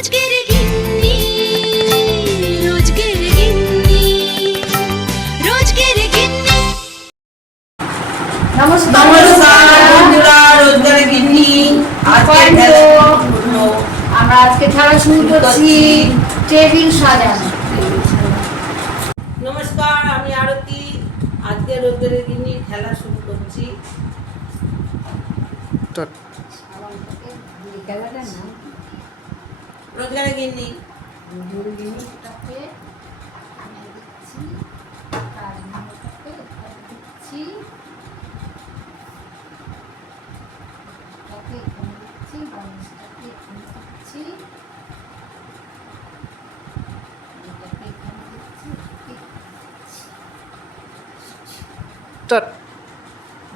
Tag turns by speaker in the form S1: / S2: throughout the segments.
S1: নমস্কার।
S2: নমস্কার বন্ধুরা রোজগারে গিন্নি। আজকে
S1: Point
S2: খেলা
S1: two.
S2: শুরু।
S1: আমরা আজকে খেলা শুরু করছি। টেবিল সাজানো।
S2: নমস্কার আমি আরতি। আজকে রোজগারে গিন্নি খেলা শুরু করছি।
S1: খেলাটা না।
S2: রোজগারে গিন্নি।
S1: এটাকে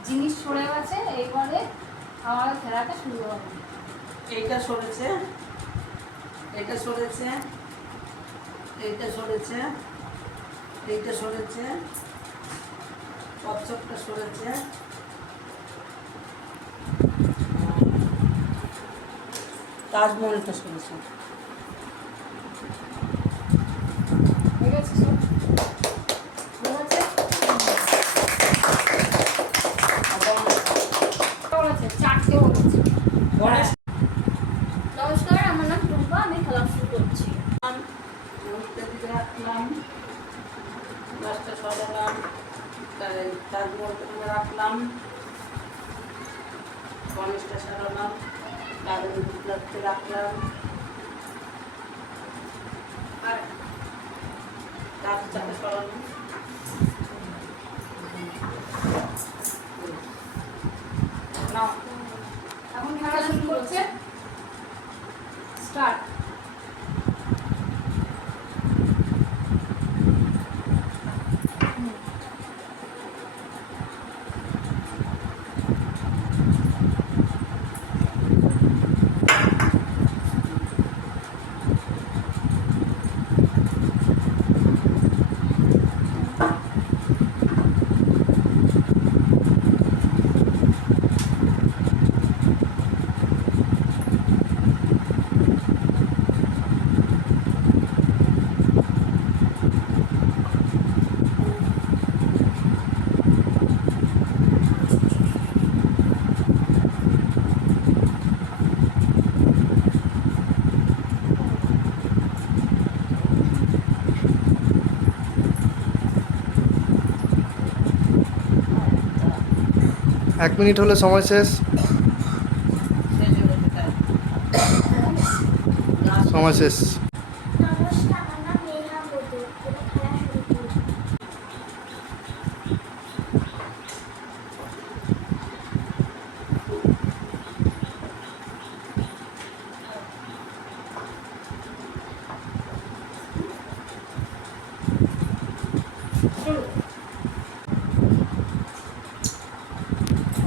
S1: জিনিস সরে গেছে এইবারে আমার খেলাটা শুরু হবে।
S2: এইটা সরেছে। এটা সরেছে এইটা সরেছে এইটা সরেছে কচ্ছপটা সরেছে। তাজমহলটা সরেছে
S1: ঠিক আছে সব ঠিক আছে কেমন আছে চারটে বলেছে
S2: গণেশ
S1: নমস্কার আমার নাম টুম্পা আমি খেলা শুরু করছি
S2: নদীটা দিকে রাখলাম তার- তাজমহলটা রাখলাম। গণেশটা সারালাম কাগজের টুকরাতে রাখলাম। আর গাছ চাপে সরালাম নাও
S1: এখন খেলা শুরু করছে স্টার্ট
S3: এক মিনিট হলে সময় শেষ। সময় শেষ।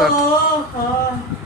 S2: Start. Oh,
S3: oh.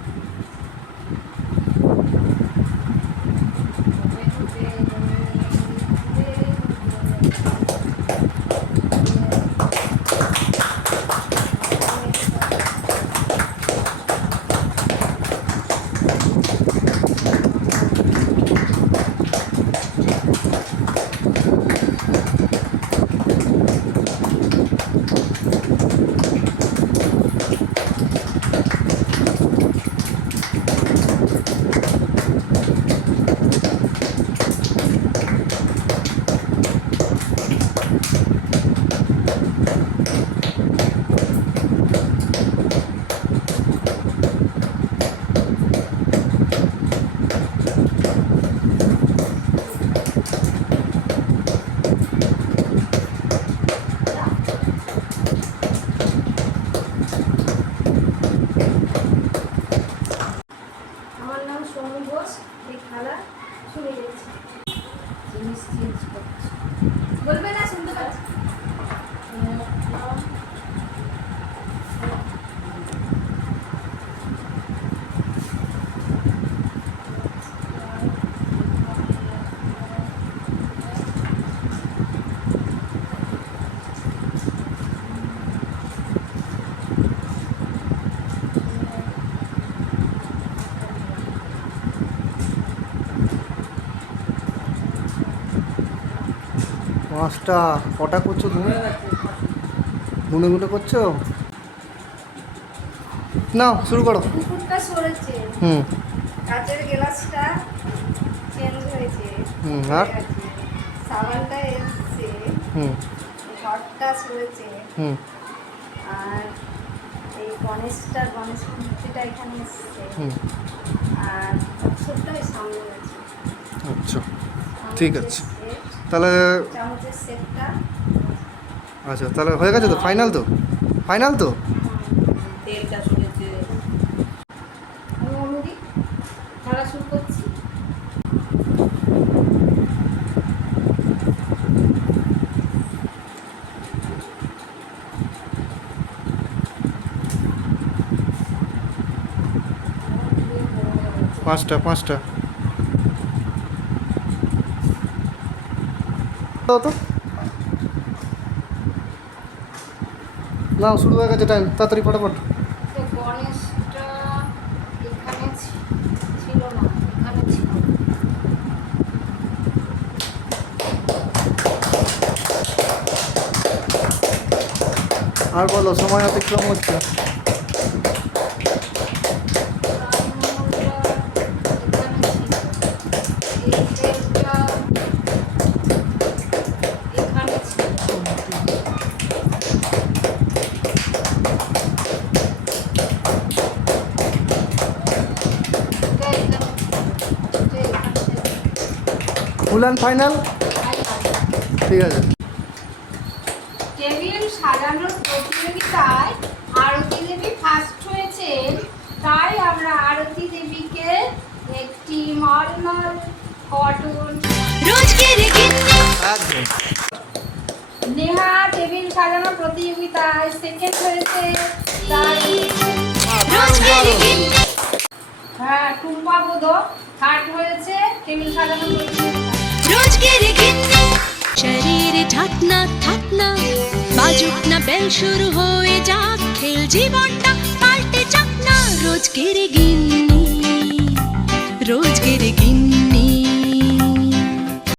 S3: পাঁচটা কটা করছ তুমি? গুনে গুনে করছ? নাও শুরু করো। হুম।
S1: কাচের গ্লাসটা চেঞ্জ হয়েছে।
S3: হুম, আর?
S1: সাবানটা এসছে।
S3: হুম।
S1: ঘরটা সরেছে।
S3: হুম।
S1: আর এই গণেশটা গণেশ মূর্তিটা এখানে এসছে।
S3: হুম।
S1: আর সামনে আছে।
S3: আচ্ছা ঠিক আছে। তাহলে আচ্ছা তাহলে হয়ে গেছে তো? ফাইনাল তো? ফাইনাল তো? পাঁচটা পাঁচটা। তো নাও শুরু হয়ে গেছে টাইম তাড়াতাড়ি ফটাফট। আর বলো সময় অতিক্রম হচ্ছে। Full and final? ঠিক আছে।
S1: টেবিল সাজানোর প্রতিযোগিতায় আরতি দেবী ফার্স্ট হয়েছেন। তাই আমরা আরতি দেবীকে একটি মলমল কটন নেহা টেবিল সাজানো প্রতিযোগিতায় সেকেন্ড হয়েছে। তাই হ্যাঁ টুম্পা বোধ থার্ড হয়েছে। টেবিল সাজানো প্রতিযোগিতায়
S4: শরীরে থাক না, বাজুক না বেল শুরু হয়ে যাক, খেল জীবনটা পাল্টে যাক না, রোজগের গিন্নি রোজগের গিন্নি।